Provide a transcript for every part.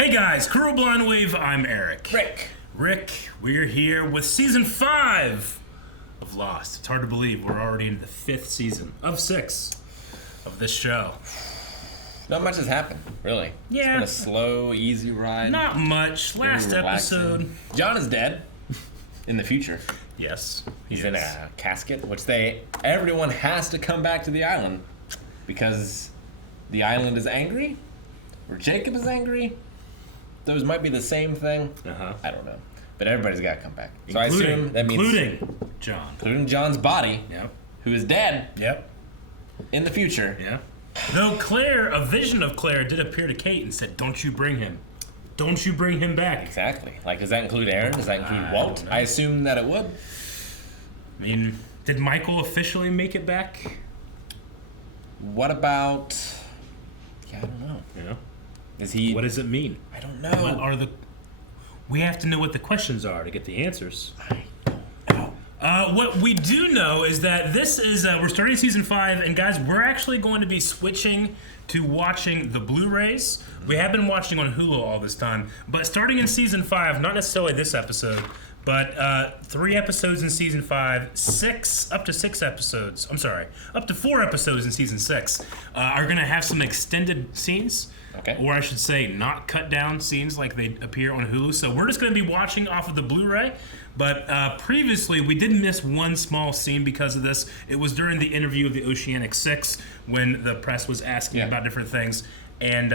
Hey guys, Crew Blind Wave, I'm Eric. Rick, we're here with season 5 of Lost. It's hard to believe we're already into the 5th season of 6 of this show. Not much has happened, really. Yeah. It's been a slow, easy ride. Not much. Last episode. John is dead. In the future. Yes. He's in a casket, which everyone has to come back to the island because the island is angry, or Jacob is angry. Those might be the same thing. I don't know. But everybody's got to come back. So I assume that means... Including John. Including John's body. Yep. Who is dead. Yep. In the future. Yeah. Though a vision of Claire did appear to Kate and said, don't you bring him. Don't you bring him back. Exactly. Like, does that include Aaron? Does that include Walt? I assume that it would. I mean, did Michael officially make it back? What about... Yeah, I don't know. Yeah. Is he... What does it mean? I don't know. What are the... We have to know what the questions are to get the answers. I don't know. What we do know is that this is... we're starting season 5, and guys, we're actually going to be switching to watching the Blu-rays. We have been watching on Hulu all this time, but starting in season 5, not necessarily this episode, but 3 episodes in season 5, up to 6 episodes, I'm sorry, up to 4 episodes in season 6 are going to have some extended scenes. Okay. Or I should say not cut down scenes like they appear on Hulu. So we're just going to be watching off of the Blu-ray. But previously, we did miss one small scene because of this. It was during the interview of the Oceanic 6 when the press was asking about different things. And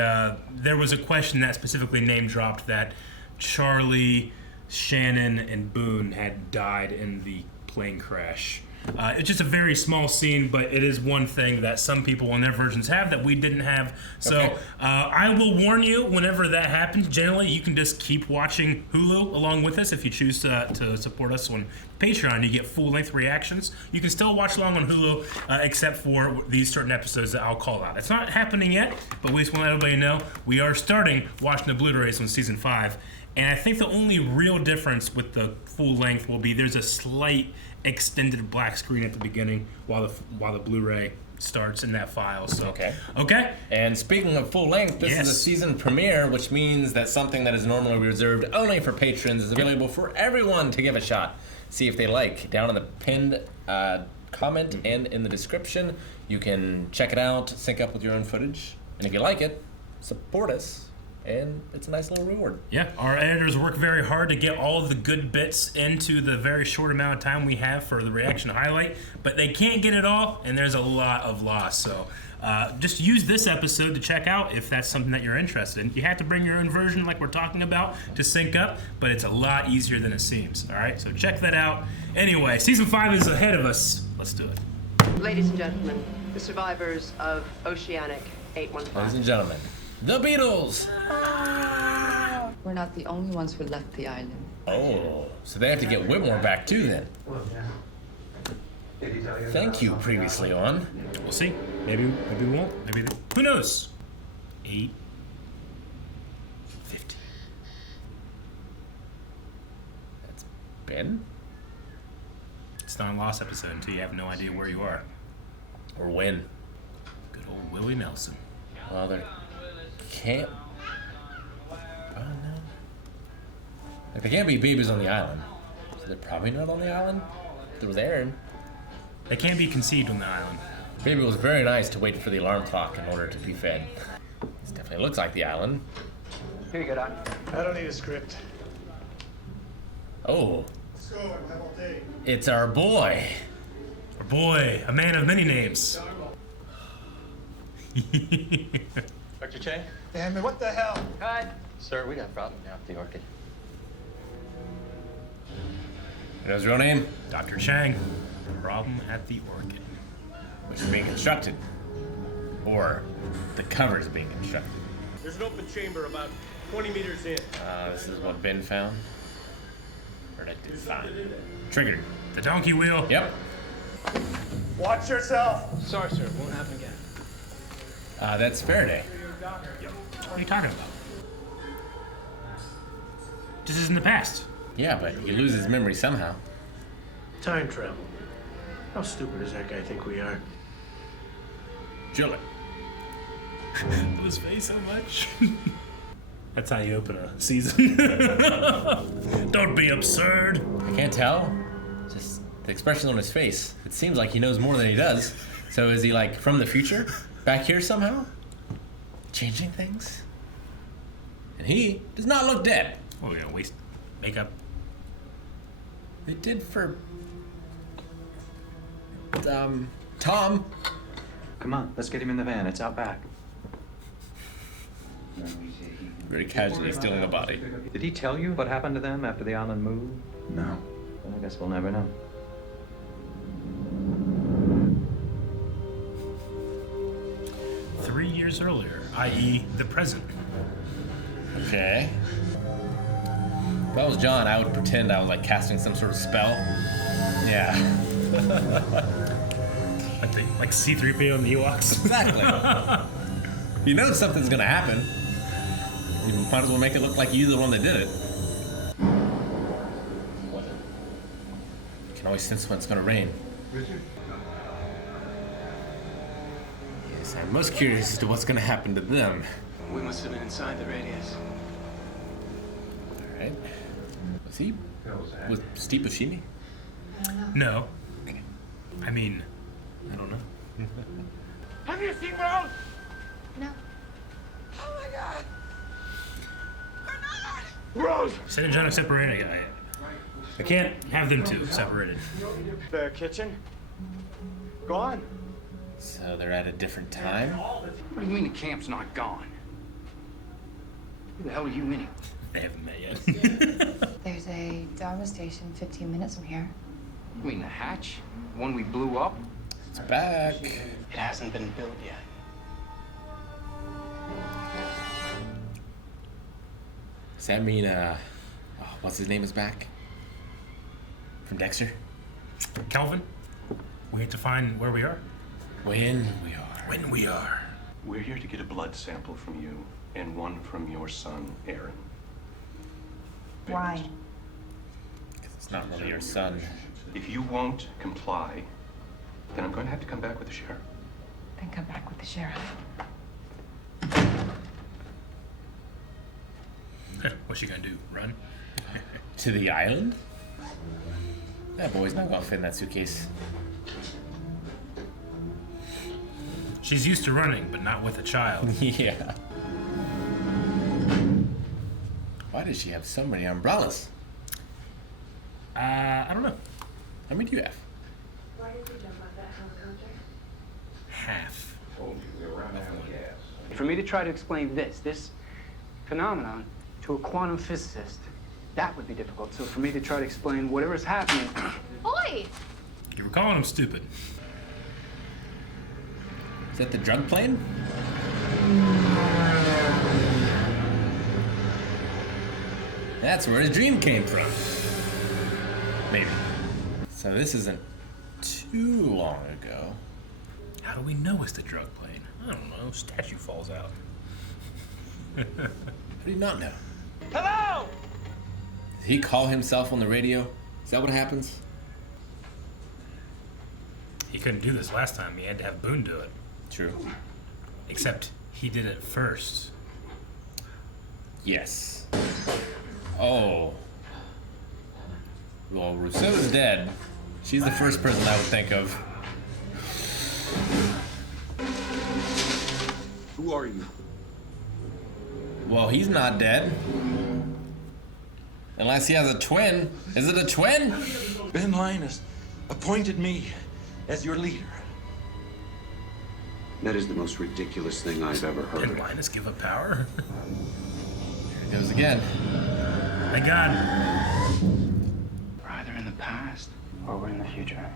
there was a question that specifically name-dropped that Charlie, Shannon, and Boone had died in the plane crash. It's just a very small scene, but it is one thing that some people on their versions have that we didn't have. So I will warn you whenever that happens. Generally, you can just keep watching Hulu along with us if you choose to support us on Patreon. You get full-length reactions. You can still watch along on Hulu, except for these certain episodes that I'll call out. It's not happening yet, but we just want to let everybody know we are starting watching the Blu-rays on Season 5. And I think the only real difference with the full length will be there's a slight extended black screen at the beginning while the Blu-ray starts in that file. So okay. And speaking of full length, this is a season premiere, which means that something that is normally reserved only for patrons is available for everyone to give a shot. See if they like. Down in the pinned comment and in the description, you can check it out, sync up with your own footage, and if you like it, support us. And it's a nice little reward. Yeah, our editors work very hard to get all of the good bits into the very short amount of time we have for the reaction highlight, but they can't get it all, and there's a lot of loss. So just use this episode to check out if that's something that you're interested in. You have to bring your own version like we're talking about to sync up, but it's a lot easier than it seems, all right? So check that out. Anyway, Season 5 is ahead of us. Let's do it. Ladies and gentlemen, the survivors of Oceanic 815. Ladies and gentlemen, the Beatles! We're not the only ones who left the island. Oh, so they have to get Whitmore back too then. Thank you, previously on. We'll see. Maybe we won't. Who knows? 8:50. That's Ben? It's not a lost episode until you have no idea where you are. Or when. Good old Willie Nelson. Well, there can't... Oh, no. Like, there can't be babies on the island. So they're probably not on the island. There was Aaron. They can't be conceived on the island. Maybe it was very nice to wait for the alarm clock in order to be fed. This definitely looks like the island. Here you go, Doc. I don't need a script. Oh. Let's go. I have all day. It's our boy. Our boy, a man of many names. Dr. Chang? Damn it, what the hell? Cut. Sir, we got a problem now with the orchid. You know his real name? Dr. Chang. Problem at the orchid. Which is being constructed. Or the cover is being constructed. There's an open chamber about 20 meters in. This is what Ben found. Or that did find. Triggered. The donkey wheel. Yep. Watch yourself. Sorry, sir. It won't happen again. That's Faraday. What are you talking about? This is in the past. Yeah, but he loses his memory somehow. Time travel. How stupid does that guy think we are? Jill it. Love his face so much. That's how you open a season. Don't be absurd. I can't tell. Just the expression on his face. It seems like he knows more than he does. So is he like from the future? Back here somehow? Changing things? And he does not look dead. Oh, we're gonna waste makeup. They did for Tom. Come on, let's get him in the van. It's out back. Very casually stealing a body. Did he tell you what happened to them after the island moved? No. Well, I guess we'll never know. 3 years earlier, i.e. the present. Okay. If I was John, I would pretend I was like casting some sort of spell. Yeah. Like C-3PO and the Ewoks. Exactly. You know something's gonna happen. You might as well make it look like you're the one that did it. You can always sense when it's gonna rain. Yes, I'm most curious as to what's gonna happen to them. We must have been inside the radius. Alright. Was he with Steve Buscemi? No. I mean, I don't know. Have you seen Rose? No. Oh my God! Rose! San and John are separated. I can't have them two separated. The kitchen? Gone. So they're at a different time? What do you mean the camp's not gone? Who the hell are you anyway? They haven't met yet. There's a Dharma Station 15 minutes from here. You mean the hatch? The one we blew up? It's back. It hasn't been built yet. Does that mean, what's his name is back? From Dexter? Calvin, we have to find where we are. When we are. When we are. We're here to get a blood sample from you and one from your son, Aaron. Why? It's not really your son. If you won't comply, then I'm going to have to come back with the sheriff. Then come back with the sheriff. What's she gonna do? Run? To the island? That boy's not gonna fit in that suitcase. She's used to running, but not with a child. Yeah. Why does she have so many umbrellas? I don't know. How many do you have? Why did you jump out that helicopter? Half. For me to try to explain this phenomenon to a quantum physicist, that would be difficult. So for me to try to explain whatever's happening... Oi! You were calling him stupid. Is that the drug plane? That's where his dream came from. Maybe. So this isn't too long ago. How do we know it's the drug plane? I don't know. Statue falls out. How do you not know? Hello! Did he call himself on the radio? Is that what happens? He couldn't do this last time. He had to have Boone do it. True. Except he did it first. Yes. Oh. Well, Rousseau's dead. She's the first person I would think of. Who are you? Well, he's not dead. Unless he has a twin. Is it a twin? Ben Linus appointed me as your leader. That is the most ridiculous thing I've ever heard. Did Linus give up power? Here it goes again. Thank God. We're either in the past or we're in the future.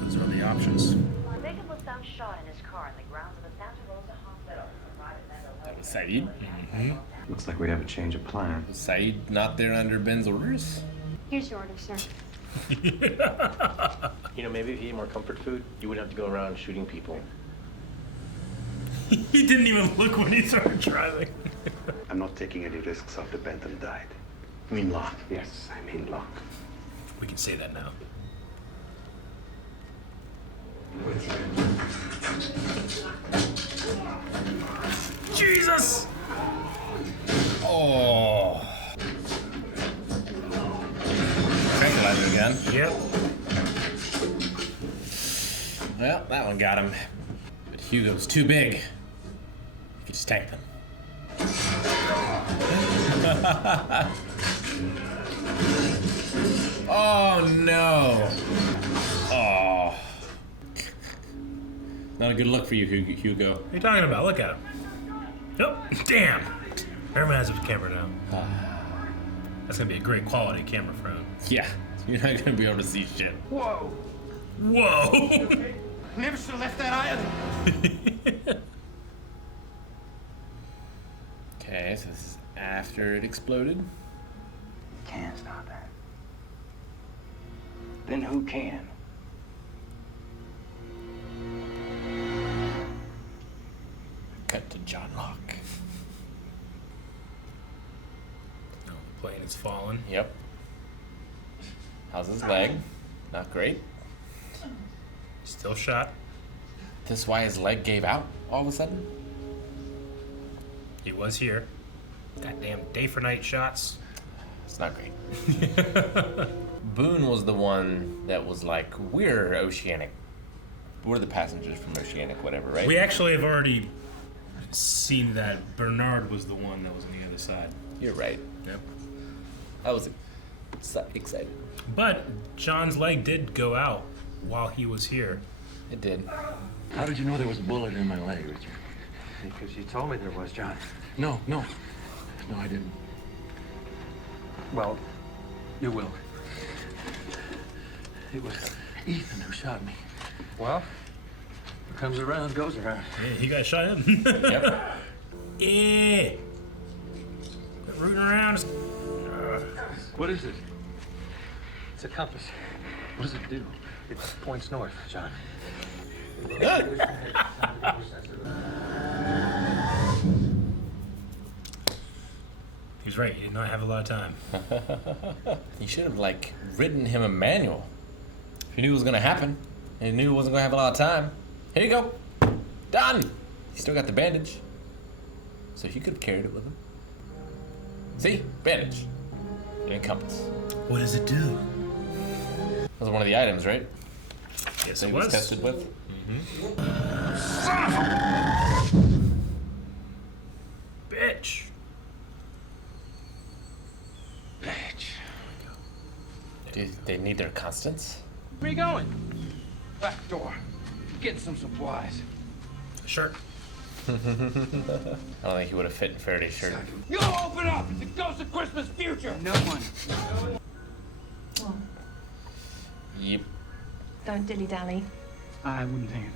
Those are the options. Jacob was found shot in his car in the grounds of the Santa Rosa Hospital. That was Saeed. Mm-hmm. Looks like we have a change of plan. Was Saeed not there under Ben's orders? Here's your order, sir. You know, maybe if you ate more comfort food, you wouldn't have to go around shooting people. He didn't even look when he started driving. I'm not taking any risks after Bentham died. You mean Locke? Yes, I mean Locke. We can say that now. Jesus! man. Yep. Well, that one got him. But Hugo's too big. You could just tank them. Oh no! Oh. Not a good look for you, Hugo. What are you talking about? Look at him. Oh, damn! Everyone has a camera now. That's gonna be a great quality camera phone. Yeah, you're not gonna be able to see shit. Whoa! Whoa! Never should have left that island. Okay, so this is after it exploded. Can't stop it. Then who can? Cut to John Locke. Oh, the plane is falling. Yep. How's his leg? Not great. Still shot. This is why his leg gave out all of a sudden? He was here. Goddamn day for night shots. It's not great. Boone was the one that was like, we're Oceanic. We're the passengers from Oceanic, whatever, right? We actually have already seen that Bernard was the one that was on the other side. You're right. Yep. I was excited. But John's leg did go out while he was here. It did. How did you know there was a bullet in my leg, Richard? Because you told me there was, John. No, I didn't. Well, you will. It was Ethan who shot me. Well, what comes around goes around. Yeah, he got shot in. Yep. Yeah. Rooting around. What is it? It's a compass. What does it do? It points north, John. He's right. He did not have a lot of time. You should have, written him a manual. If you knew it was going to happen, and you knew he wasn't going to have a lot of time, here you go. Done. He still got the bandage. So he could have carried it with him. See? Bandage. And a compass. What does it do? That was one of the items, right? Yes, That it he was. was tested with? Bitch. Do they need their constants? Where you going? Back door. Getting some supplies. Sure. I don't think he would have fit in Faraday's shirt. You open up! It's a ghost of Christmas future! No one. Well, Yep. Don't dilly-dally. I wouldn't think of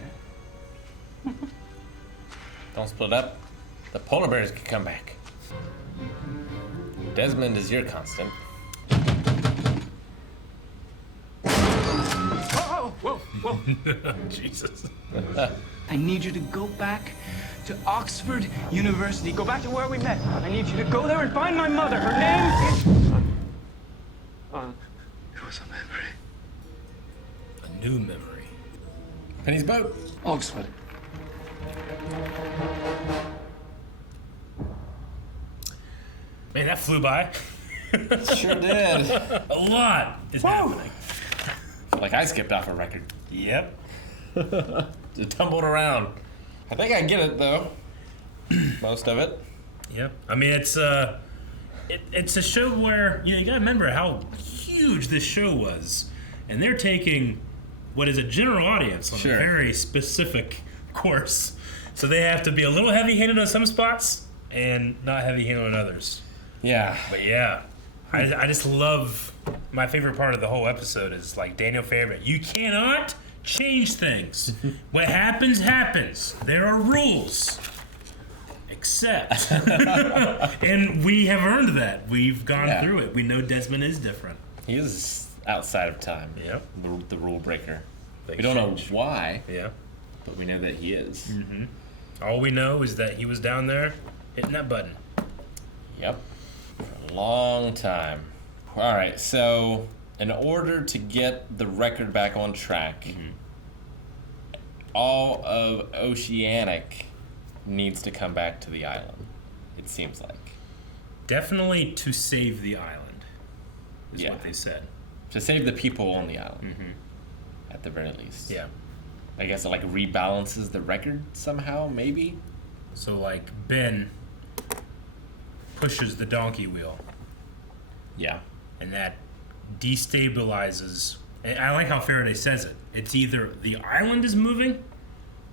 that. Don't split up. The polar bears could come back. Desmond is your constant. Whoa! Jesus. I need you to go back to Oxford University. Go back to where we met. I need you to go there and find my mother. Her name is... It was a memory. A new memory. Penny's boat. Oxford. Man, that flew by. Sure did. A lot is happening. Like I skipped off a record. Yep. Just tumbled around. I think I get it though. Most of it. Yep. I mean, it's a show where you gotta remember how huge this show was, and they're taking what is a general audience on Sure. a very specific course, so they have to be a little heavy-handed on some spots and not heavy-handed on others. Yeah. But yeah, I just love. My favorite part of the whole episode is Daniel Fairman. You cannot change things. What happens, happens. There are rules. Except. And we have earned that. We've gone through it. We know Desmond is different. He is outside of time. Yep. The rule breaker. Things We don't change. know why, Yeah. but we know that he is. Mm-hmm. All we know is that he was down there hitting that button. Yep. For a long time. All right, so in order to get the record back on track, all of Oceanic needs to come back to the island, it seems like. Definitely to save the island, is Yeah. what they said. to save the people on the island, at the very least. Yeah. I guess it like rebalances the record somehow, maybe. So like Ben pushes the donkey wheel. Yeah. And that destabilizes. And I like how Faraday says it. It's either the island is moving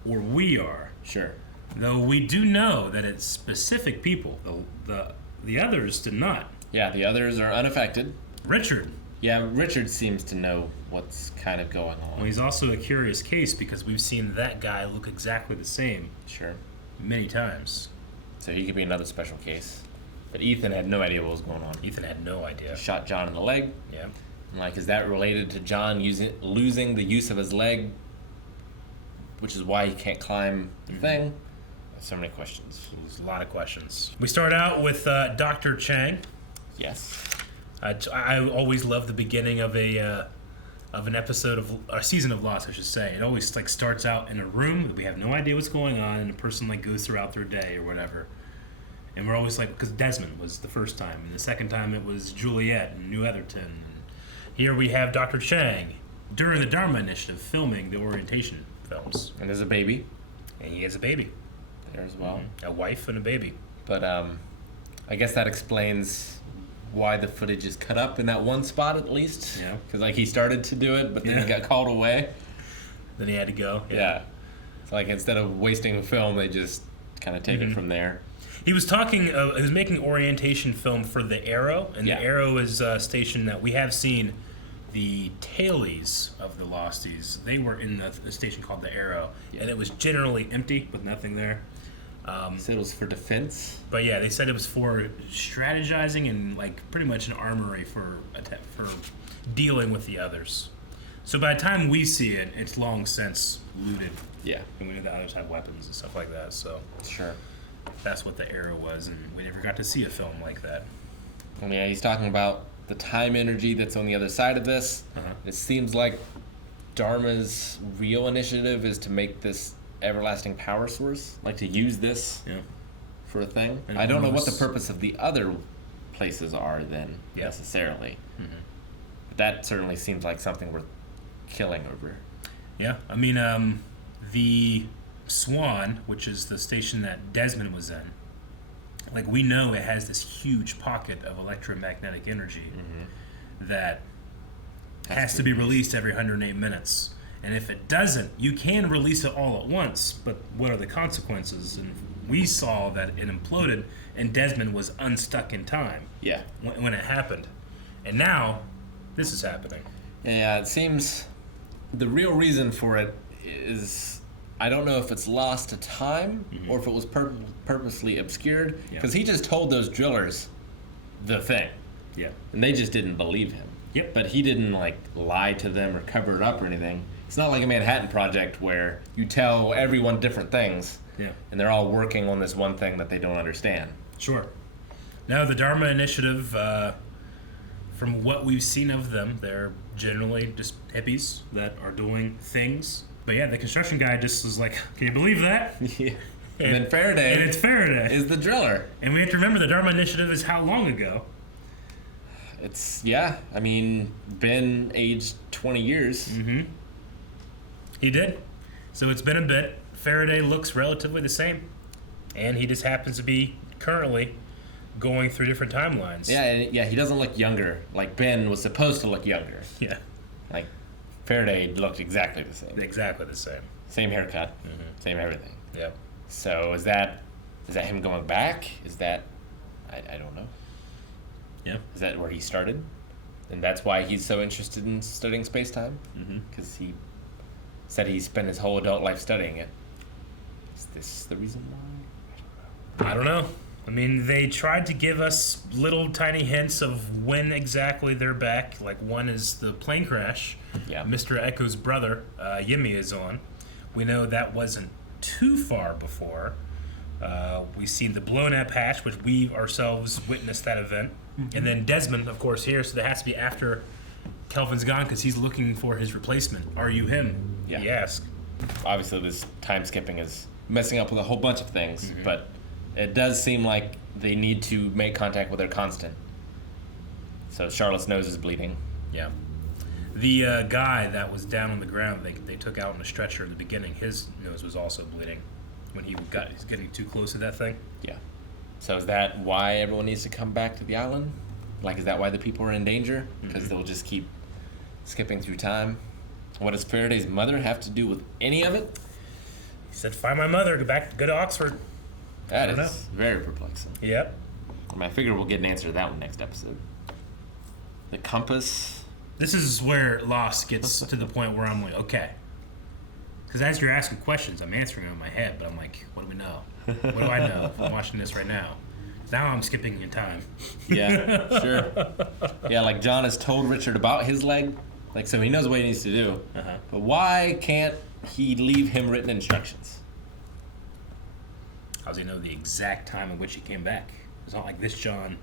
or we are. Sure. Though we do know that it's specific people. The others did not. Yeah, the others are unaffected. Richard. Yeah, Richard seems to know what's kind of going on. Well, he's also a curious case because we've seen that guy look exactly the same. Sure. Many times. So he could be another special case. But Ethan had no idea what was going on. Ethan had no idea. Shot John in the leg. Yeah. And like, is that related to John losing the use of his leg, which is why he can't climb the thing? So many questions. There's a lot of questions. We start out with Dr. Chang. Yes. I always love the beginning of an episode of a season of Lost, I should say. It always like starts out in a room that we have no idea what's going on, and a person like goes throughout their day or whatever. And we're always like, because Desmond was the first time, and the second time it was Juliet and New Etherton. And here we have Dr. Chang during the Dharma Initiative filming the orientation films. And there's a baby. And he has a baby. There as well. A wife and a baby. But I guess that explains why the footage is cut up in that one spot at least. Yeah. Because like he started to do it, but then he got called away. Then he had to go. Yeah. So like instead of wasting film, they just kind of take it from there. He was talking. He was making orientation film for the Arrow, and the Arrow is a station that we have seen. The tailies of the Losties, they were in the station called the Arrow, and it was generally empty with nothing there. So it was for defense. But yeah, they said it was for strategizing and like pretty much an armory for dealing with the others. So by the time we see it, it's long since looted. Yeah. And we know the others have weapons and stuff like that. So sure, that's what the Arrow was, and we never got to see a film like that. I mean, he's talking about the time energy that's on the other side of this. It seems like Dharma's real initiative is to make this everlasting power source, like to use this for a thing. And I don't know what the purpose of the other places are then necessarily. But that certainly seems like something worth killing over. Yeah, I mean, the Swan, which is the station that Desmond was in, like we know it has this huge pocket of electromagnetic energy that has to be released every 108 minutes. And if it doesn't, you can release it all at once, but what are the consequences? And we saw that it imploded and Desmond was unstuck in time. Yeah. When it happened. And now, this is happening. Yeah, it seems the real reason for it is, I don't know if it's lost to time or if it was purposely obscured, because he just told those drillers the thing. Yeah. And they just didn't believe him. Yep. But he didn't like lie to them or cover it up or anything. It's not like a Manhattan Project where you tell everyone different things and they're all working on this one thing that they don't understand. Sure. Now, the Dharma Initiative, from what we've seen of them, they're generally just hippies that are doing things. But yeah, the construction guy just was like, can you believe that? Yeah. And then Faraday. And it's Faraday. Is the driller. And we have to remember the Dharma Initiative is how long ago? It's, I mean, Ben aged 20 years. He did. So it's been a bit. Faraday looks relatively the same. And he just happens to be currently going through different timelines. Yeah, and he doesn't look younger. Like Ben was supposed to look younger. Yeah. Like Faraday looked exactly the same. Exactly the same. Same haircut. Same everything. Yep. So is that him going back? Is that, I don't know. Yeah. Is that where he started? And that's why he's so interested in studying space-time? Because he said he spent his whole adult life studying it. Is this the reason why? I don't know. I mean, they tried to give us little tiny hints of when exactly they're back. Like, one is the plane crash. Yeah. Mr. Echo's brother, Yimi, is on. We know that wasn't too far before. We've seen the blown-up hatch, which we ourselves witnessed that event. And then Desmond, of course, here, so that has to be after Kelvin's gone because he's looking for his replacement. Are you him? Yeah. He asked. Obviously, this time skipping is messing up with a whole bunch of things, but it does seem like they need to make contact with their constant. So Charlotte's nose is bleeding. Yeah. The guy that was down on the ground, they took out on a stretcher in the beginning, his nose was also bleeding when he's getting too close to that thing. Yeah. So is that why everyone needs to come back to the island? Like, is that why the people are in danger? Because they'll just keep skipping through time? What does Faraday's mother have to do with any of it? He said, find my mother, go to Oxford. That is very perplexing. Yep. I figure we'll get an answer to that one next episode. The compass. This is where Lost gets to the point where I'm like, okay. Because as you're asking questions, I'm answering them in my head, but I'm like, what do we know? What do I know if I'm watching this right now? Now I'm skipping in time. Yeah, sure. Yeah, like John has told Richard about his leg, like, so he knows what he needs to do. But why can't he leave him written instructions? How does he know the exact time in which he came back? It's not like this John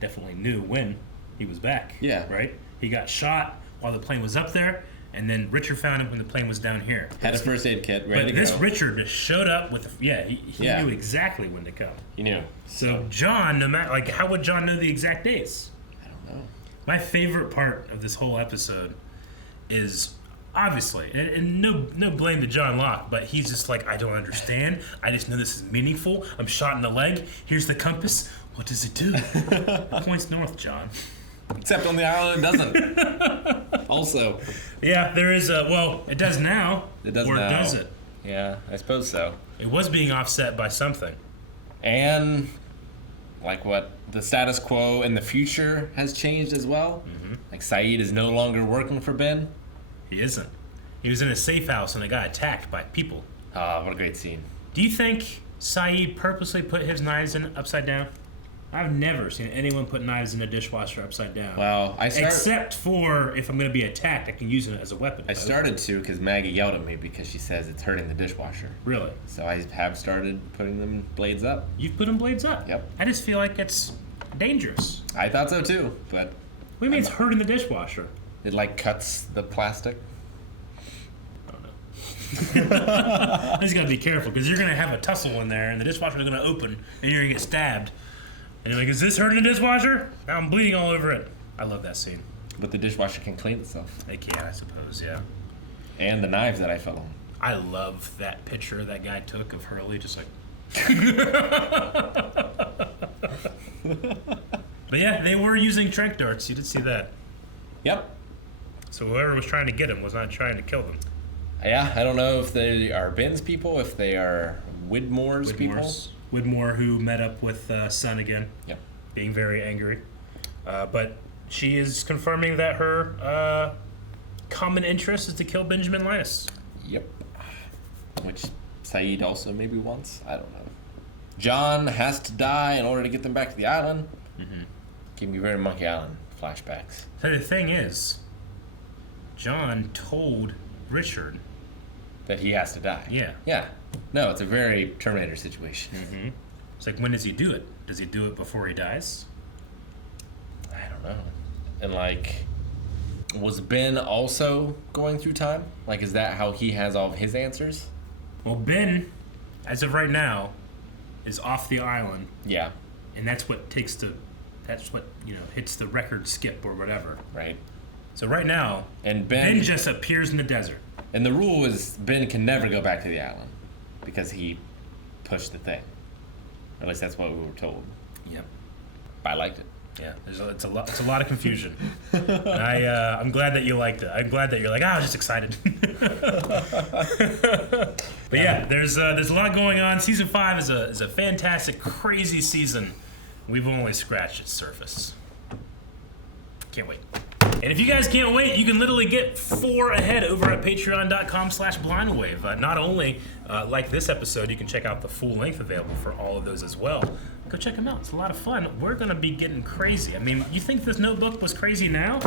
definitely knew when he was back. Yeah. Right? He got shot while the plane was up there, and then Richard found him when the plane was down here. Had a first aid kit ready to go. But this Richard just showed up with, he knew exactly when to come. He knew. So John, no matter, like, how would John know the exact days? I don't know. My favorite part of this whole episode is, obviously, and no blame to John Locke, but he's just like, I don't understand. I just know this is meaningful. I'm shot in the leg. Here's the compass. What does it do? It points north, John. Except on the island, it doesn't. Also. Yeah, there is it does now. It does or now. Or does it? Yeah, I suppose so. It was being offset by something. And, like, what? The status quo in the future has changed as well. Like, Saeed is no longer working for Ben. He isn't. He was in a safe house and it got attacked by people. Ah, what a great scene. Do you think Saeed purposely put his knives in upside down? I've never seen anyone put knives in a dishwasher upside down. Well, except for if I'm going to be attacked, I can use it as a weapon. I started to because Maggie yelled at me because she says it's hurting the dishwasher. Really? So I have started putting them blades up. You've put them blades up? Yep. I just feel like it's dangerous. I thought so too, but... What do you mean it's hurting the dishwasher? It, like, cuts the plastic. I don't know. I just got to be careful because you're going to have a tussle in there and the dishwasher is going to open and you're going to get stabbed. And you're like, is this hurting the dishwasher? Now I'm bleeding all over it. I love that scene. But the dishwasher can clean itself. It can, I suppose, yeah. And the knives that I fell on. I love that picture that guy took of Hurley, just like... But yeah, they were using tranq darts. You did see that. Yep. So whoever was trying to get him was not trying to kill them. Yeah, I don't know if they are Ben's people, if they are Widmore's people. Widmore, who met up with Sun again. Yep. Being very angry. But she is confirming that her common interest is to kill Benjamin Linus. Yep. Which Saeed also maybe wants. I don't know. John has to die in order to get them back to the island. Give me very Monkey Island flashbacks. So the thing is, John told Richard that he has to die. Yeah. Yeah. No, it's a very Terminator situation. It's like, when does he do it? Does he do it before he dies? I don't know. And, like, was Ben also going through time? Like, is that how he has all of his answers? Well, Ben, as of right now, is off the island. Yeah. And that's what hits the record skip or whatever. Right. So right now, and Ben just appears in the desert. And the rule is Ben can never go back to the island because he pushed the thing. Or at least that's what we were told. Yep. But I liked it. Yeah, it's a lot of confusion. And I'm glad that you liked it. I'm glad that you're like, I was just excited. But yeah, there's a lot going on. Season 5 is a fantastic, crazy season. We've only scratched its surface. Can't wait. And if you guys can't wait, you can literally get 4 ahead over at patreon.com/blindwave. Not only, like this episode, you can check out the full length available for all of those as well. Go check them out. It's a lot of fun. We're going to be getting crazy. I mean, you think this notebook was crazy now?